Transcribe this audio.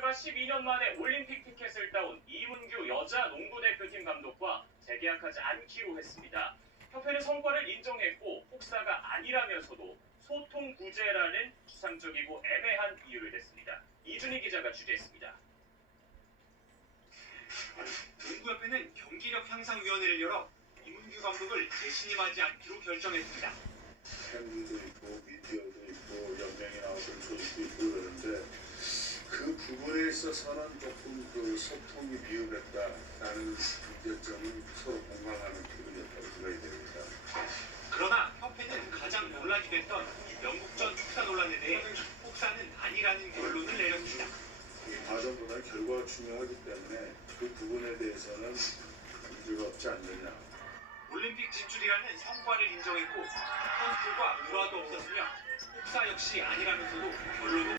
협회가 12년 만에 올림픽 티켓을 따온 이문규 여자 농구대표팀 감독과 재계약하지 않기로 했습니다. 협회는 성과를 인정했고 혹사가 아니라면서도 소통 구제라는 추상적이고 애매한 이유를 댔습니다. 이준희 기자가 취재했습니다. 농구협회는 경기력 향상위원회를 열어 이문규 감독을 재신임하지 않기로 결정했습니다. 부분에 있어서는 조금 그 소통이 미흡했다라는 문제점은 서로 공감하는 부분이었다고 생각이 됩니다. 그러나 협회는 가장 논란이 됐던 영국전 축사 논란에 대해 혹사는 아니라는 결론을 내렸습니다. 이 과정보다 결과가 중요하기 때문에 그 부분에 대해서는 문제가 없지 않느냐. 올림픽 진출이라는 성과를 인정했고 선수들과 불화도 없었으며 혹사 역시 아니라면서도 결론은